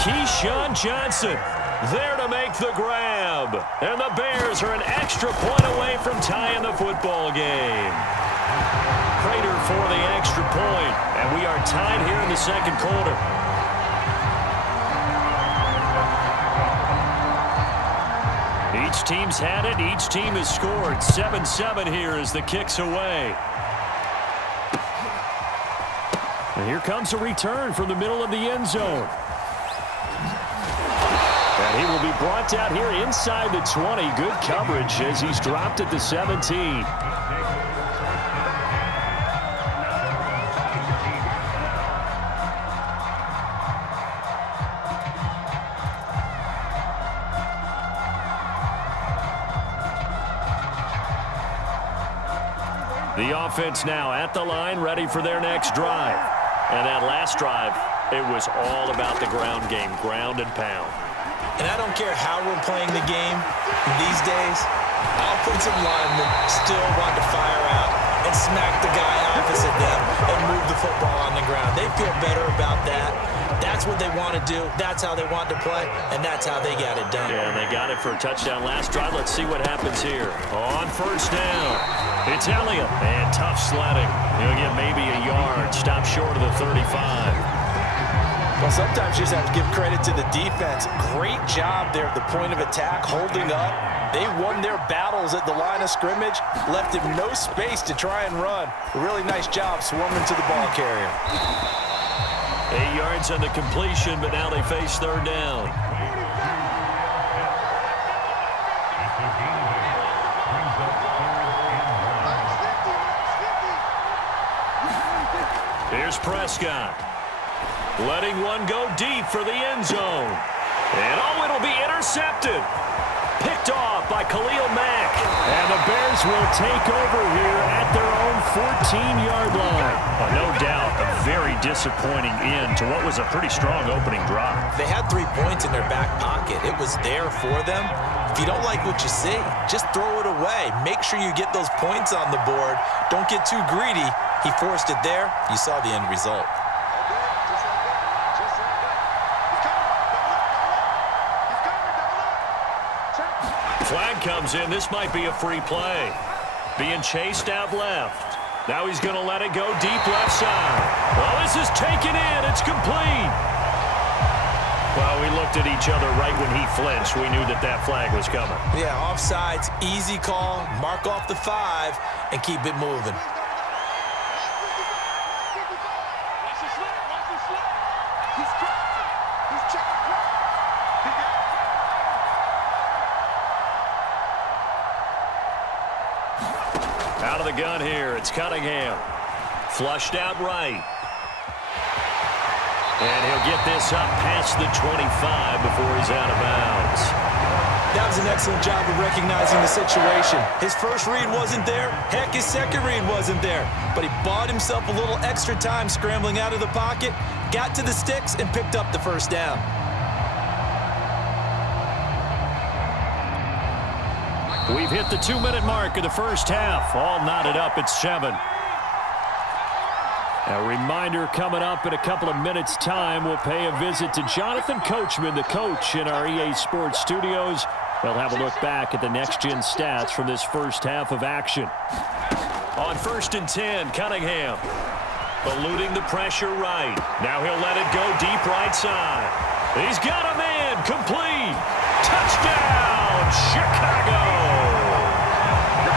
Keyshawn Johnson there to make the grab. And the Bears are an extra point away from tying the football game. Prater for the extra point, and we are tied here in the second quarter. Each team's had it. Each team has scored. 7-7 here as the kick's away. And here comes a return from the middle of the end zone. And he will be brought out here inside the 20. Good coverage as he's dropped at the 17. The offense now at the line, ready for their next drive. And that last drive, it was all about the ground game, ground and pound. And I don't care how we're playing the game these days, offensive linemen still want to fire out and smack the guy opposite them and move the football on the ground. They feel better about that. That's what they want to do. That's how they want to play, and that's how they got it done. Yeah, and they got it for a touchdown last drive. Let's see what happens here. On first down, it's Elliott, and tough sledding. He'll get maybe a yard, stop short of the 35. Well, sometimes you just have to give credit to the defense. Great job there at the point of attack, holding up. They won their battles at the line of scrimmage, left him no space to try and run. A really nice job swarming to the ball carrier. 8 yards on the completion, but now they face third down. Here's Prescott. Letting one go deep for the end zone. And oh, it'll be intercepted. Picked off by Khalil Mack. And the Bears will take over here at their own 14-yard line. No doubt a very disappointing end to what was a pretty strong opening drive. They had 3 points in their back pocket. It was there for them. If you don't like what you see, just throw it away. Make sure you get those points on the board. Don't get too greedy. He forced it there. You saw the end result. Flag comes in. This might be a free play. Being chased out left. Now he's going to let it go deep left side. Well, this is taken in. It's complete. Well, we looked at each other right when he flinched. We knew that that flag was coming. Yeah, offsides, easy call. Mark off the 5 and keep it moving. Out of the gun here, it's Cunningham. Flushed out right. And he'll get this up past the 25 before he's out of bounds. That was an excellent job of recognizing the situation. His first read wasn't there. Heck, his second read wasn't there. But he bought himself a little extra time scrambling out of the pocket, got to the sticks, and picked up the first down. We've hit the 2-minute mark of the first half. All knotted up at 7. A reminder coming up in a couple of minutes' time. We'll pay a visit to Jonathan Coachman, the coach in our EA Sports studios. They'll have a look back at the next-gen stats from this first half of action. On 1st and 10, Cunningham eluding the pressure right. Now he'll let it go deep right side. He's got a man complete. Touchdown, Chicago.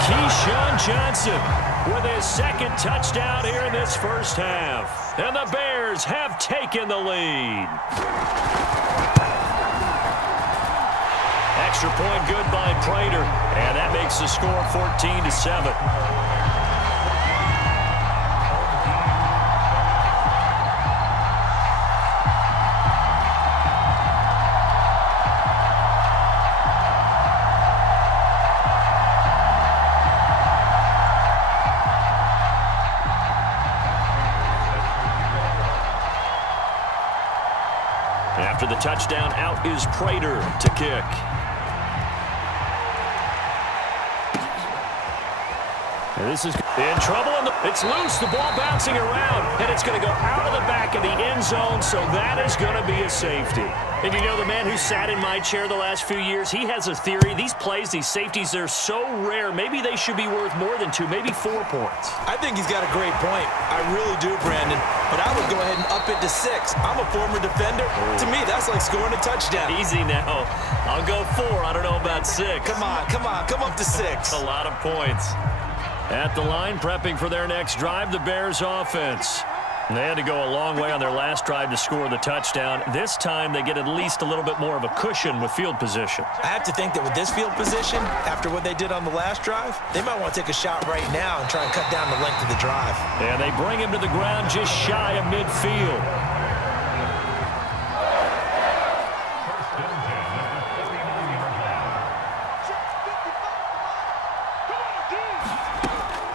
Keyshawn Johnson with his second touchdown here in this first half. And the Bears have taken the lead. Extra point good by Prater. And that makes the score 14-7. After the touchdown, out is Prater to kick. And this is in trouble. It's loose. The ball bouncing around. And it's going to go out of the back of the end zone, so that is going to be a safety. And you know, the man who sat in my chair the last few years, he has a theory. These plays, these safeties, they're so rare. Maybe they should be worth more than 2, maybe 4 points. I think he's got a great point. I really do, Brandon. But I would go ahead and up it to 6. I'm a former defender. To me, that's like scoring a touchdown. Easy now. I'll go 4. I don't know about 6. Come on. Come up to 6. A lot of points. At the line, prepping for their next drive, the Bears offense. They had to go a long way on their last drive to score the touchdown. This time, they get at least a little bit more of a cushion with field position. I have to think that with this field position, after what they did on the last drive, they might want to take a shot right now and try and cut down the length of the drive. And they bring him to the ground just shy of midfield.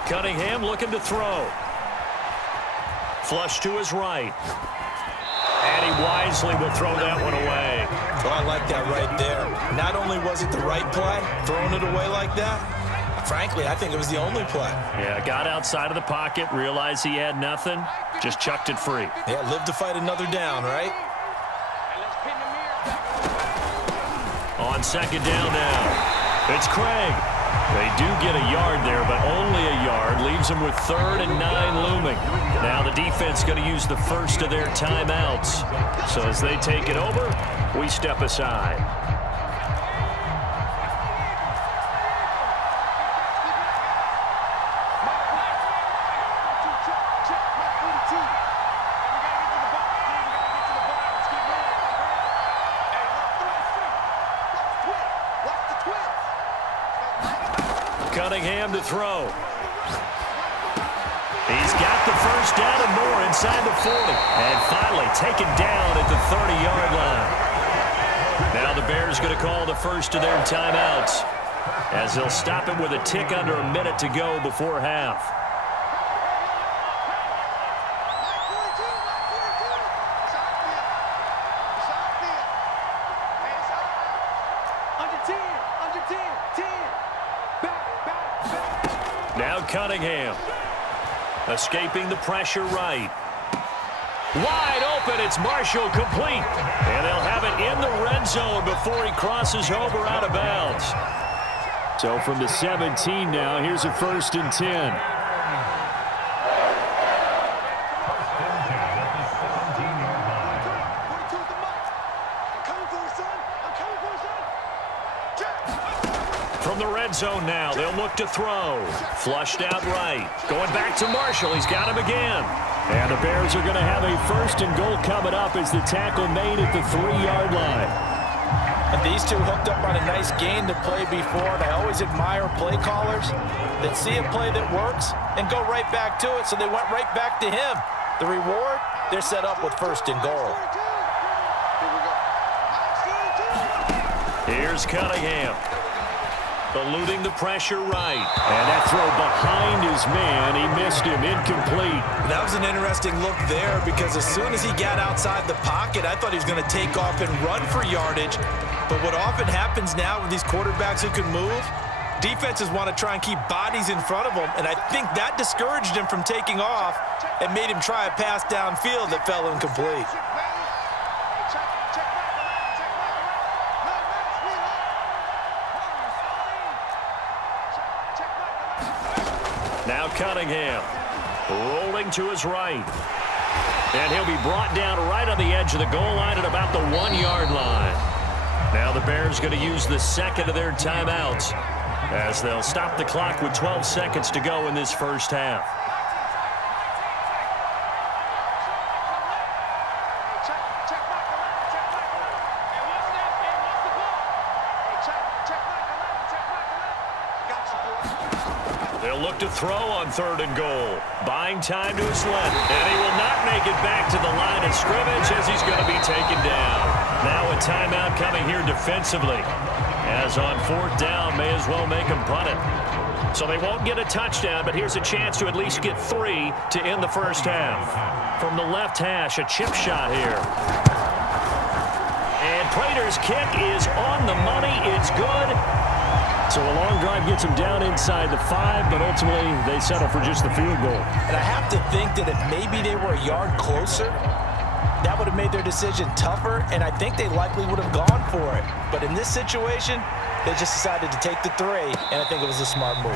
Cunningham looking to throw. Flush to his right. And he wisely will throw that one away. Oh, I like that right there. Not only was it the right play, throwing it away like that, frankly, I think it was the only play. Yeah, got outside of the pocket, realized he had nothing, just chucked it free. Yeah, live to fight another down, right? On second down now, it's Craig. They do get a yard there, but only a yard. Leaves them with 3rd and 9 looming. Now the defense going to use the first of their timeouts. So as they take it over, we step aside. Cunningham to throw. He's got the first down and more inside the 40. And finally taken down at the 30-yard line. Now the Bears going to call the first of their timeouts as they'll stop it with a tick under a minute to go before half. Now Cunningham, escaping the pressure right. Wide open, it's Marshall, complete. And they'll have it in the red zone before he crosses over out of bounds. So from the 17 now, here's a 1st and 10. From the red zone now, they'll look to throw. Flushed out right. Going back to Marshall. He's got him again. And the Bears are going to have a 1st and goal coming up as the tackle made at the 3-yard line. And these two hooked up on a nice gain to play before, and I always admire play callers that see a play that works and go right back to it, so they went right back to him. The reward, they're set up with 1st and goal. Here's Cunningham. Eluding the pressure right. And that throw behind his man. He missed him. Incomplete. That was an interesting look there because as soon as he got outside the pocket, I thought he was going to take off and run for yardage. But what often happens now with these quarterbacks who can move, defenses want to try and keep bodies in front of them. And I think that discouraged him from taking off and made him try a pass downfield that fell incomplete. Now Cunningham rolling to his right. And he'll be brought down right on the edge of the goal line at about the 1-yard line. Now the Bears going to use the second of their timeouts as they'll stop the clock with 12 seconds to go in this first half. They'll look to throw on 3rd and goal. Buying time to his left. And he will not make it back to the line of scrimmage as he's going to be taken down. Now a timeout coming here defensively. As on 4th down, may as well make him punt it. So they won't get a touchdown, but here's a chance to at least get 3 to end the first half. From the left hash, a chip shot here. And Prater's kick is on the money. It's good. So a long drive gets them down inside the 5, but ultimately they settle for just the field goal. And I have to think that if maybe they were a yard closer, that would have made their decision tougher, and I think they likely would have gone for it. But in this situation, they just decided to take the 3, and I think it was a smart move.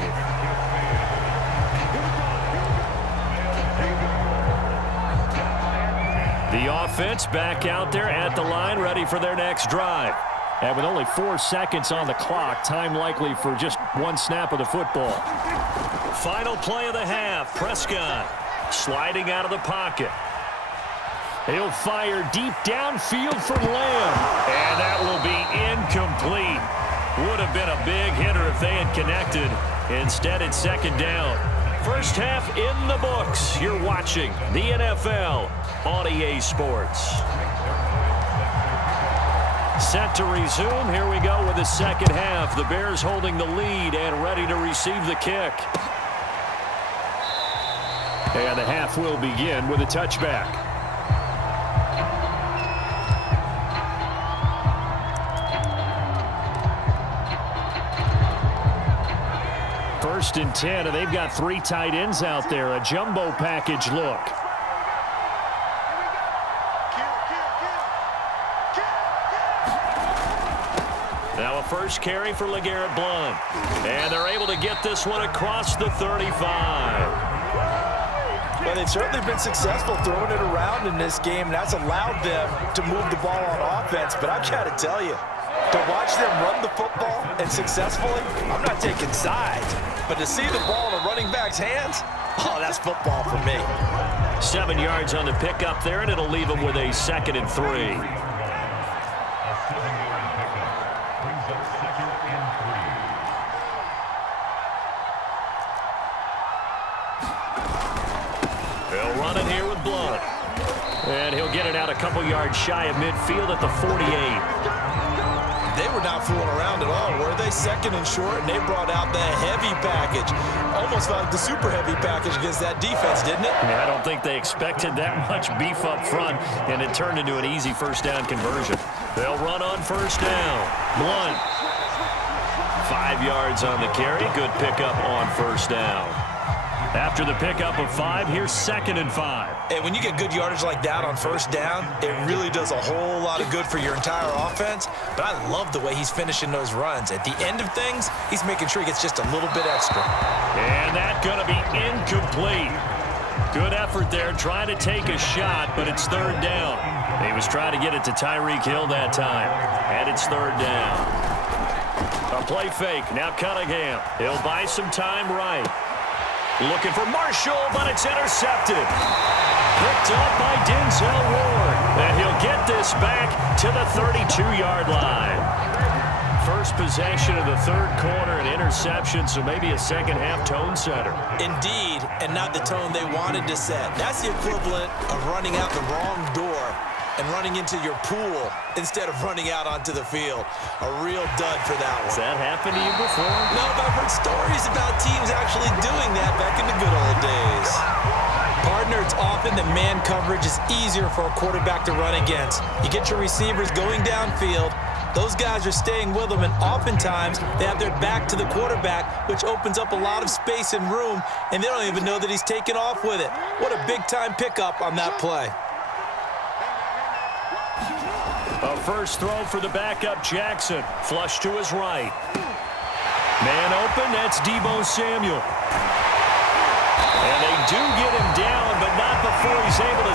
The offense back out there at the line, ready for their next drive. And with only 4 seconds on the clock, time likely for just 1 snap of the football. Final play of the half. Prescott sliding out of the pocket. He'll fire deep downfield for Lamb. And that will be incomplete. Would have been a big hitter if they had connected. Instead, it's 2nd down. First half in the books. You're watching the NFL on EA Sports. Set to resume. Here we go with the second half. The Bears holding the lead and ready to receive the kick. And the half will begin with a touchback. First and 10, and they've got 3 tight ends out there. A jumbo package look. Now a first carry for LeGarrette Blount. And they're able to get this one across the 35. Well, they've certainly been successful throwing it around in this game. That's allowed them to move the ball on offense. But I've got to tell you, to watch them run the football and successfully, I'm not taking sides. But to see the ball in a running back's hands, oh, that's football for me. 7 yards on the pickup there, and it'll leave them with a 2nd and 3. They'll run it here with Blount. And he'll get it out a couple yards shy of midfield at the 48. They were not fooling around at all, were they? 2nd and short, and they brought out the heavy package. Almost like the super heavy package against that defense, didn't it? Yeah, I don't think they expected that much beef up front, and it turned into an easy first down conversion. They'll run on first down. Blount. 5 yards on the carry. Good pickup on first down. After the pickup of 5, here's 2nd and 5. And when you get good yardage like that on first down, it really does a whole lot of good for your entire offense. But I love the way he's finishing those runs. At the end of things, he's making sure he gets just a little bit extra. And that's going to be incomplete. Good effort there, trying to take a shot, but it's 3rd down. He was trying to get it to Tyreek Hill that time. And it's 3rd down. A play fake. Now Cunningham. He'll buy some time right. Looking for Marshall, but it's intercepted. Picked up by Denzel Ward. And he'll get this back to the 32-yard line. First possession of the 3rd quarter, an interception, so maybe a second-half tone setter. Indeed, and not the tone they wanted to set. That's the equivalent of running out the wrong door and running into your pool instead of running out onto the field. A real dud for that one. Has that happened to you before? No, but I've heard stories about teams actually doing that back in the good old days. Partner, it's often that man coverage is easier for a quarterback to run against. You get your receivers going downfield. Those guys are staying with them, and oftentimes they have their back to the quarterback, which opens up a lot of space and room, and they don't even know that he's taken off with it. What a big-time pickup on that play. A first throw for the backup Jackson. Flush to his right. Man open, that's Deebo Samuel. And they do get him down, but not before he's able to